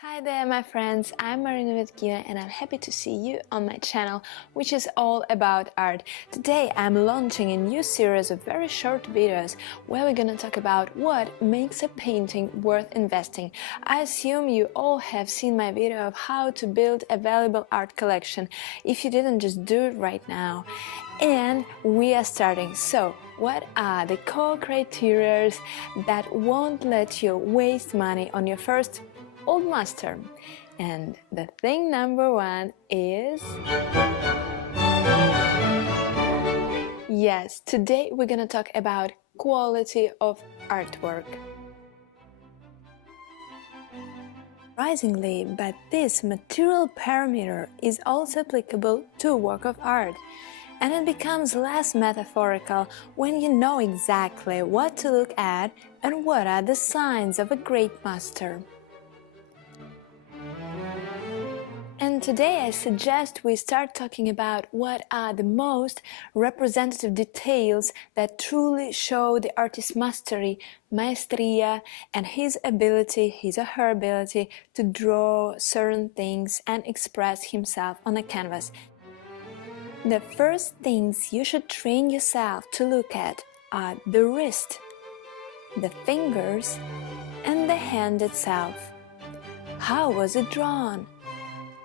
Hi there my friends, I'm Marina Viatkina and I'm happy to see you on my channel, which is all about art. Today I'm launching a new series of very short videos where we're gonna talk about what makes a painting worth investing. I assume you all have seen my video of how to build a valuable art collection. If you didn't, just do it right now. And we are starting. So what are the core criteria that won't let you waste money on your first old master? And the thing number one is, yes, today we're gonna talk about quality of artwork. Surprisingly, but this material parameter is also applicable to a work of art. And it becomes less metaphorical when you know exactly what to look at and what are the signs of a great master. And today I suggest we start talking about what are the most representative details that truly show the artist's mastery, maestria, and his ability, his or her ability to draw certain things and express himself on a canvas. The first things you should train yourself to look at are the wrist, the fingers, and the hand itself. How was it drawn?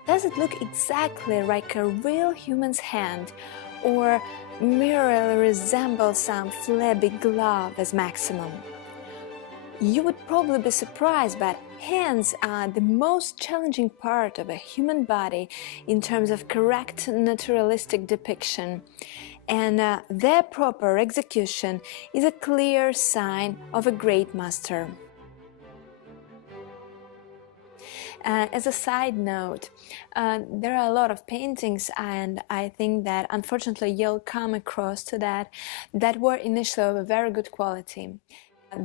Does it look exactly like a real human's hand, or merely resemble some flabby glove as maximum? You would probably be surprised, but hands are the most challenging part of a human body in terms of correct naturalistic depiction, and their proper execution is a clear sign of a great master. As a side note, there are a lot of paintings, and I think that unfortunately you'll come across to that were initially of a very good quality.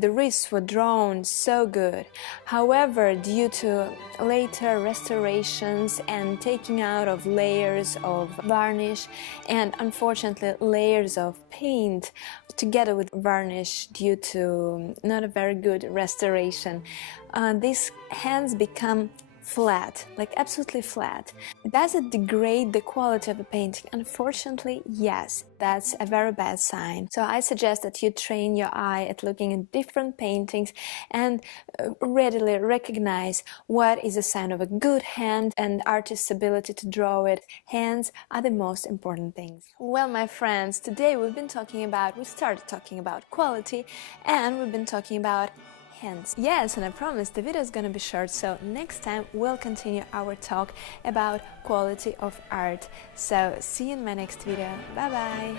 The wrists were drawn so good. However, due to later restorations and taking out of layers of varnish and unfortunately layers of paint together with varnish due to not a very good restoration, these hands become flat, like absolutely flat. Does it degrade the quality of a painting? Unfortunately, yes, that's a very bad sign. So I suggest that you train your eye at looking at different paintings and readily recognize what is a sign of a good hand and artist's ability to draw it. Hands are the most important things. Well, my friends, today we started talking about quality, and we've been talking about hands. Yes, and I promise the video is gonna be short, so next time we'll continue our talk about quality of art. So see you in my next video. Bye bye.